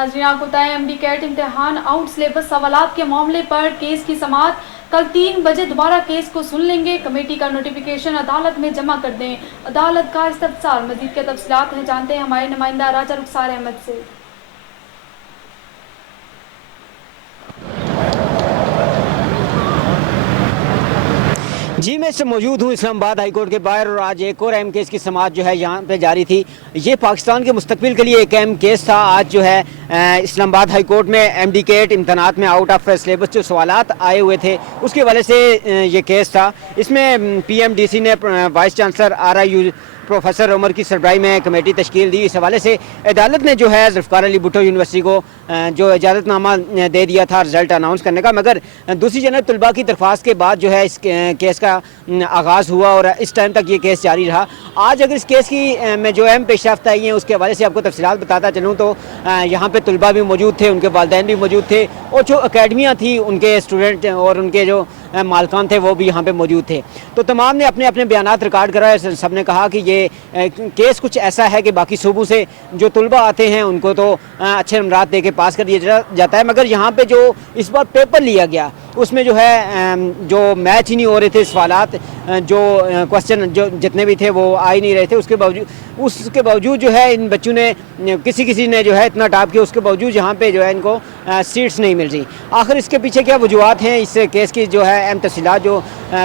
नाज़रीन आपको बताएं, एमडी कैट इम्तिहान आउट सिलेबस सवालात के मामले पर केस की समाअत कल 3 बजे दोबारा केस को सुन लेंगे। कमेटी का नोटिफिकेशन अदालत में जमा कर दें। अदालत का इस्तफसार। मजीद के तफसीलात हैं जानते हैं हमारे नुमाइंदा राजा रुखसार अहमद से। जी, मैं इस मौजूद हूँ इस्लामाबाद हाई कोर्ट के बाहर और आज एक और अहम केस की समाअत जो है यहाँ पे जारी थी। ये पाकिस्तान के मुस्तकबिल के लिए एक अहम केस था। आज जो है इस्लामाबाद हाई कोर्ट में एमडी कैट इम्तहानात में आउट ऑफ सिलेबस जो सवालात आए हुए थे उसके हवाले से ये केस था। इसमें पीएमडीसी ने vice chancellor RIU professor Umar की सरबराही में कमेटी तश्कील दी। इस हवाले से अदालत ने जो है ज़ुल्फ़िकार अली भुट्टो यूनिवर्सिटी को जो इजाज़तनामा दे दिया था रिज़ल्ट अनाउंस करने का, मगर दूसरी जानब तलबा की दरख्वास्त के बाद जो है इस केस का आगाज़ हुआ और इस टाइम तक ये केस जारी रहा। आज अगर इस केस की में जो अहम पेशरफ्त आई हैं उसके हवाले से आपको तफसीलात बताता चलूँ तो यहाँ पर तलबा भी मौजूद थे, उनके वालिदैन भी मौजूद थे और जो अकेडमियाँ थी उनके स्टूडेंट और उनके जो मालकान थे वो भी यहाँ पे मौजूद थे। तो तमाम ने अपने अपने बयानात रिकॉर्ड कराए। सब ने कहा कि ये केस कुछ ऐसा है कि बाकी सूबों से जो तलबा आते हैं उनको तो अच्छे नंबरात दे के पास कर दिया जाता है, मगर यहाँ पे जो इस बार पेपर लिया गया उसमें जो है जो मैच ही नहीं हो रहे थे सवालात, जो क्वेश्चन जो जितने भी थे वो आ ही नहीं रहे थे। उसके बावजूद जो है इन बच्चों ने किसी ने जो है इतना टॉप किया, उसके बावजूद यहाँ पे जो है इनको सीट्स नहीं मिल रही। आखिर इसके पीछे क्या वजूहत हैं, इस केस की जो है अहम तफसीलात जो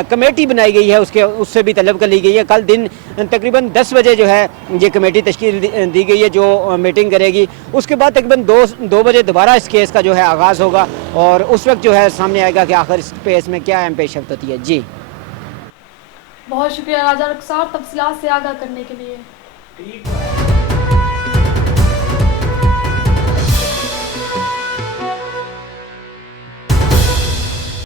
कमेटी बनाई गई है उससे भी तलब कर ली गई है। कल दिन तकरीबन 10 बजे जो है ये कमेटी तश्कील दी गई है जो मीटिंग करेगी। उसके बाद तकरीबन 2 बजे दोबारा इस केस का जो है आगाज़ होगा और उस वक्त जो है सामने आएगा कि आखिर इस केस में क्या अहम पेशरफ्त होती है। जी, बहुत शुक्रिया राजा रुखसार तफसीलात से आगाह करने के लिए।